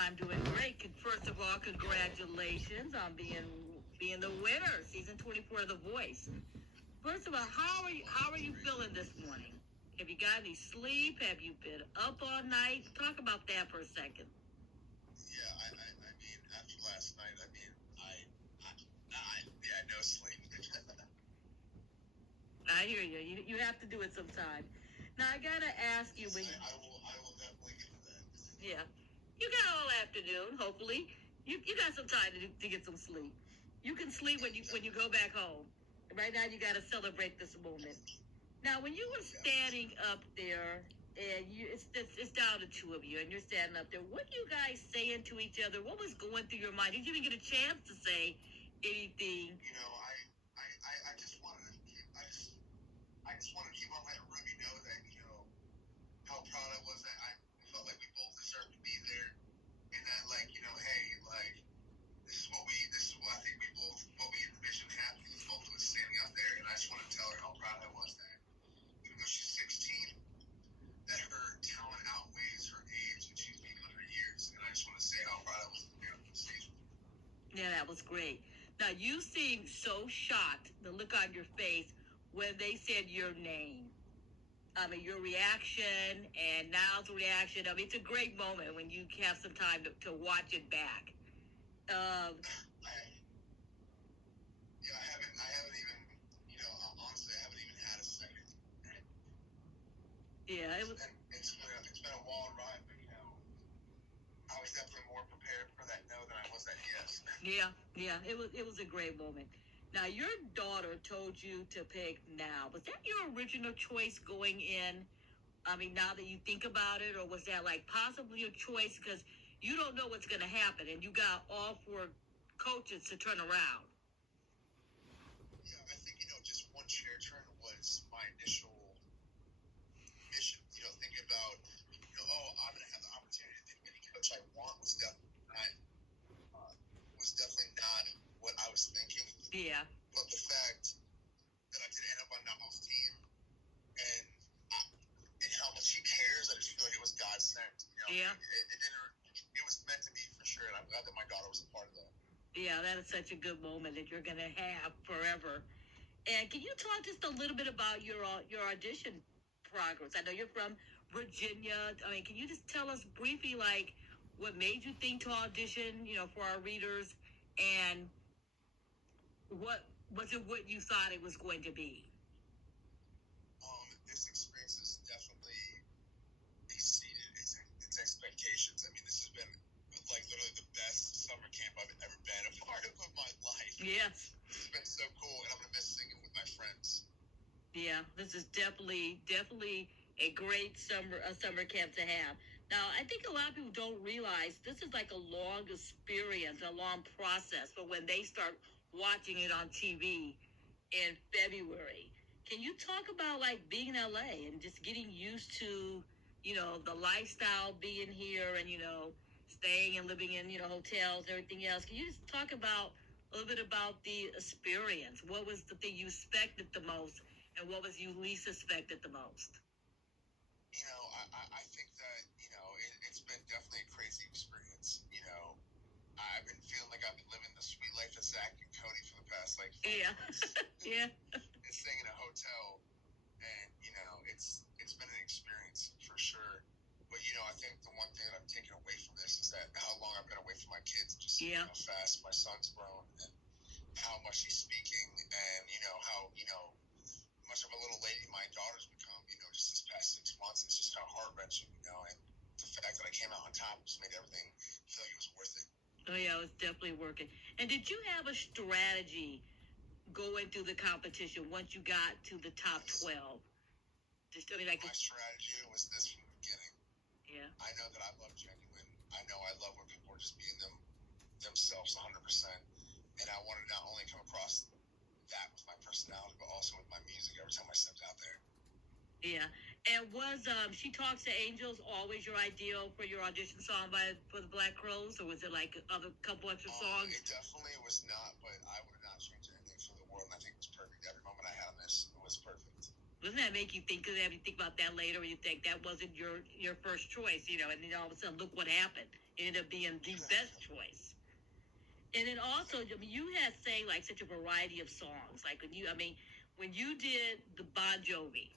I'm doing great. First of all, congratulations on being the winner, season 24 of The Voice. First of all, how are you feeling this morning? Have you got any sleep? Have you been up all night? Talk about that for a second. I mean, after last night, I no sleep. I hear you. You have to do it sometime. Now I gotta ask you when. I will definitely get to that. Yeah, you got all afternoon. Hopefully, you got some time to get some sleep. You can sleep when you go back home. Right now, you got to celebrate this moment. Now, when you were standing up there, and it's down to two of you, and you're standing up there, what are you guys saying to each other? What was going through your mind? Did you even get a chance to say anything? I just wanted to I just wanted to keep on letting Ruby know that how proud I was that I felt like we both deserved to be there, and that hey, this is what I think what we envisioned happening with both of us standing out there, and I just want to tell her how proud I was that even though she's 16, that her talent outweighs her age, and she's been on her years, and I just want to say how proud I was to be on the stage. Yeah, that was great. Now, you seemed so shocked, the look on your face, when they said your name. I mean, your reaction and Niall's reaction. I mean, it's a great moment when you have some time to watch it back. I haven't even, honestly, I haven't even had a second. Yeah, It's been a wild ride, but I was definitely more prepared for that no than I was that yes. Yeah, it was a great moment. Now, your daughter told you to pick Now. Was that your original choice going in? I mean, now that you think about it, or was that like possibly a choice because you don't know what's going to happen, and you got all four coaches to turn around? Yeah, I think just one chair turn was my initial mission. Thinking about I'm going to have the opportunity to be any coach I want was definitely not what I was thinking. Yeah. But the fact that I did end up on Niall's team and how much he cares, I just feel like it was God sent. Yeah. It was meant to be for sure, and I'm glad that my daughter was a part of that. Yeah, that is such a good moment that you're going to have forever. And can you talk just a little bit about your audition progress? I know you're from Virginia. I mean, can you just tell us briefly, like, what made you think to audition, for our readers, and what was it what you thought it was going to be? This experience has definitely exceeded its expectations. I mean, this has been like literally the best summer camp I've ever been a part of my life. Yes. This has been so cool, and I'm going to miss singing with my friends. Yeah, this is definitely a great summer camp to have. Now, I think a lot of people don't realize this is like a long experience, a long process for when they start watching it on TV in February. Can you talk about like being in LA and just getting used to, the lifestyle being here and, staying and living in, hotels and everything else? Can you just talk about a little bit about the experience? What was the thing you expected the most, and what was you least expected the most? I think that, it's been definitely a crazy experience. I've been feeling like I've been living the sweet life of Zach and Cody for the past, 5 months. Yeah. And staying in a hotel. And, it's been an experience for sure. But, I think the one thing that I'm taking away from this is that how long I've been away from my kids and just seeing how fast my son's grown and how much he's speaking and, how, much of a little lady my daughter's become, just this past 6 months. It's just kind of heart-wrenching, and the fact that I came out on top just made everything feel like it was worth it. Oh, yeah, it was definitely working. And did you have a strategy going through the competition once you got to the top 12? My strategy was this from the beginning. Yeah. I know that I love genuine. I know I love when people are just being themselves 100%. And I wanted to not only come across that with my personality, but also with my music every time I stepped out there. Yeah. And was She Talks to Angels always your ideal for your audition song for the Black Crowes, or was it like a couple extra songs? It definitely was not, but I would have not changed anything for the world, and I think it was perfect. Every moment I had on this, it was perfect. Doesn't that make you think? Because have you think about that later, and you think that wasn't your first choice, and then all of a sudden, look what happened. ended up being the best choice. And then also, I mean, you had sang like such a variety of songs. Like when you did the Bon Jovi,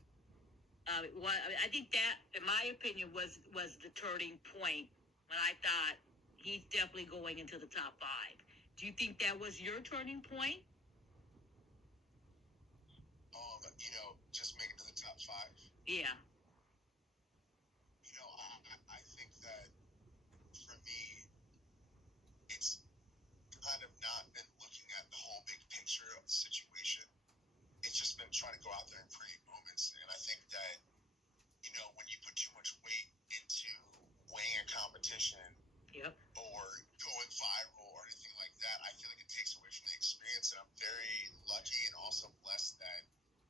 I think that, in my opinion, was the turning point when I thought he's definitely going into the top 5. Do you think that was your turning point? Just make it to the top 5. Yeah. I think that for me, it's kind of not been looking at the whole big picture of the situation. It's just been trying to go out there and create moments. And I think that, when you put too much weight into weighing a competition, yep, or going viral or anything like that, I feel like it takes away from the experience. And I'm very lucky and also blessed that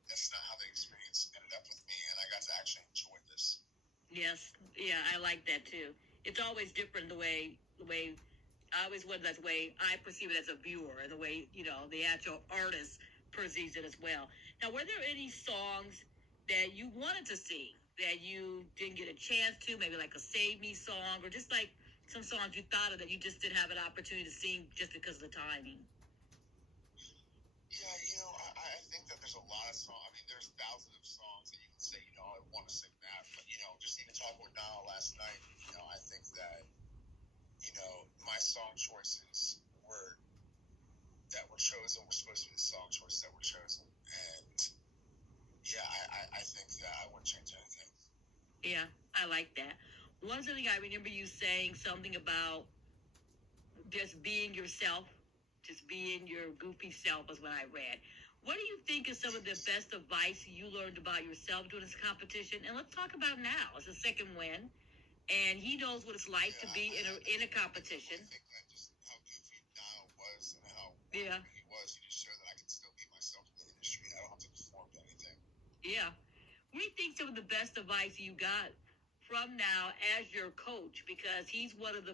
that's not how the experience ended up with me, and I got to actually enjoy this. Yes, yeah, I like that too. It's always different the way I always wonder that's the way I perceive it as a viewer, and the way the actual artist perceives it as well. Now, were there any songs that you wanted to sing that you didn't get a chance to? Maybe like a "Save Me" song, or just like some songs you thought of that you just didn't have an opportunity to sing just because of the timing. Yeah, I think that there's a lot of songs. I mean, there's thousands of songs that you can say, I want to sing that. But, just even talking with Niall last night, I think that, my song choices that were chosen were supposed to be the song choices that were chosen. And, yeah, I think that I wouldn't change anything. Yeah, I like that. One thing I remember you saying something about just being yourself, just being your goofy self is what I read. What do you think is some of the best advice you learned about yourself during this competition? And let's talk about now. It's a second win, and he knows what it's like to be in a competition. I think that just how goofy Niall was and how he was, he just showed that I can still be myself in the industry. I don't have to conform to anything. Yeah. What do you think some of the best advice you got from now as your coach? Because he's one of the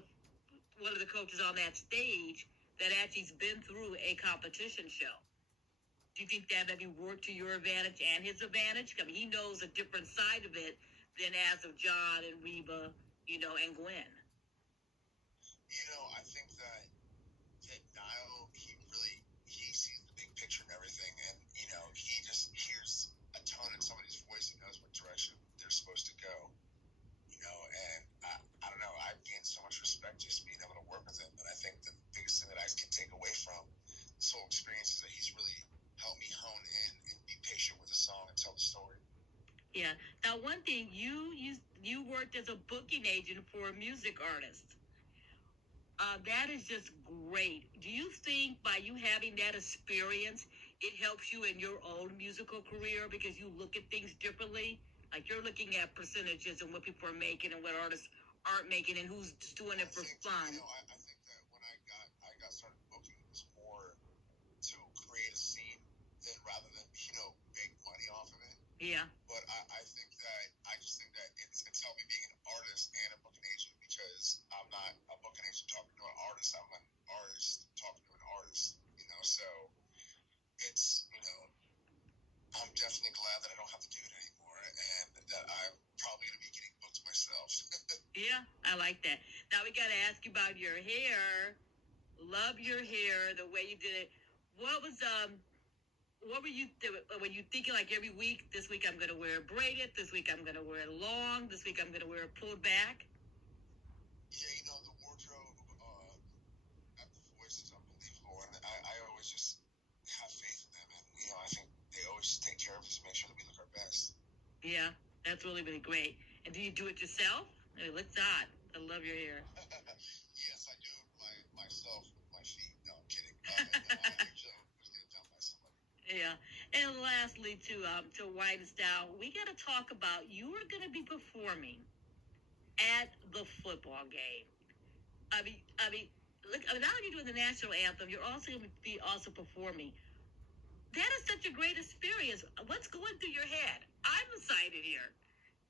coaches on that stage that actually's been through a competition show. Do you think that maybe worked to your advantage and his advantage? I mean, he knows a different side of it than as of John and Reba, and Gwen. I think that Niall, he sees the big picture and everything, and, he just hears a tone in somebody's voice and knows what direction they're supposed to go. And I don't know, I've gained so much respect just being able to work with him. And I think the biggest thing that I can take away from this whole experience is that he's really helped me hone in and be patient with the song and tell the story. Yeah. Now, one thing, you worked as a booking agent for a music artist. That is just great. Do you think by you having that experience, it helps you in your own musical career because you look at things differently? Like you're looking at percentages and what people are making and what artists aren't making and who's just doing it for fun. I think that when I got started booking, it was more to create a scene rather than make money off of it. Yeah. But I just think that it's helped me being an artist and a booking agent, because I'm not a booking agent talking to an artist. I'm an artist talking to an artist. So it's I'm definitely glad that I don't have to do it anymore, and that I'm probably going to be getting booked myself. Yeah, I like that. Now we got to ask you about your hair. Love your hair, the way you did it. What were you when you thinking like every week? This week I'm going to wear it braided. This week I'm going to wear it long. This week I'm going to wear it pulled back. Yeah, the wardrobe at The Voice is unbelievable, and I always just have faith in them, and I think they always take care of us to make sure that we look our best. Yeah, that's really, really great. And do you do it yourself? It looks hot. I love your hair. Yes, I do it myself with my feet. No, I'm kidding. No, I usually always get it done by somebody. Yeah. And lastly, to wind us down, we got to talk about you are going to be performing at the football game. I mean, look. Now you're doing the national anthem. You're also going to be performing. That is such a great experience. What's going through your head? I'm excited here,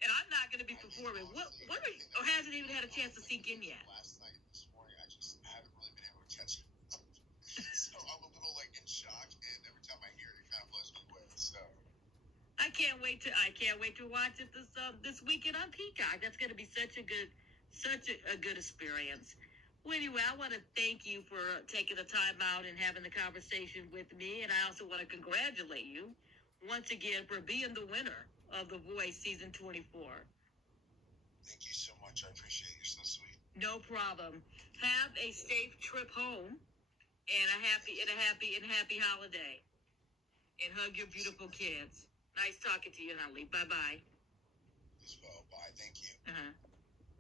and I'm not going to be performing. What are you, or hasn't even had a chance to sink in yet? Last night and this morning, I just haven't really been able to catch it. So I'm a little in shock, and every time I hear it, it kind of blows me away. So I can't wait to watch it this weekend on Peacock. That's going to be such a good Such a good experience. Well, anyway, I want to thank you for taking the time out and having the conversation with me. And I also want to congratulate you once again for being the winner of The Voice season 24. Thank you so much. I appreciate it. You're so sweet. No problem. Have a safe trip home and a happy holiday. And hug your beautiful kids. Nice talking to you, Huntley. Bye-bye. As well. Bye. Thank you. Uh-huh.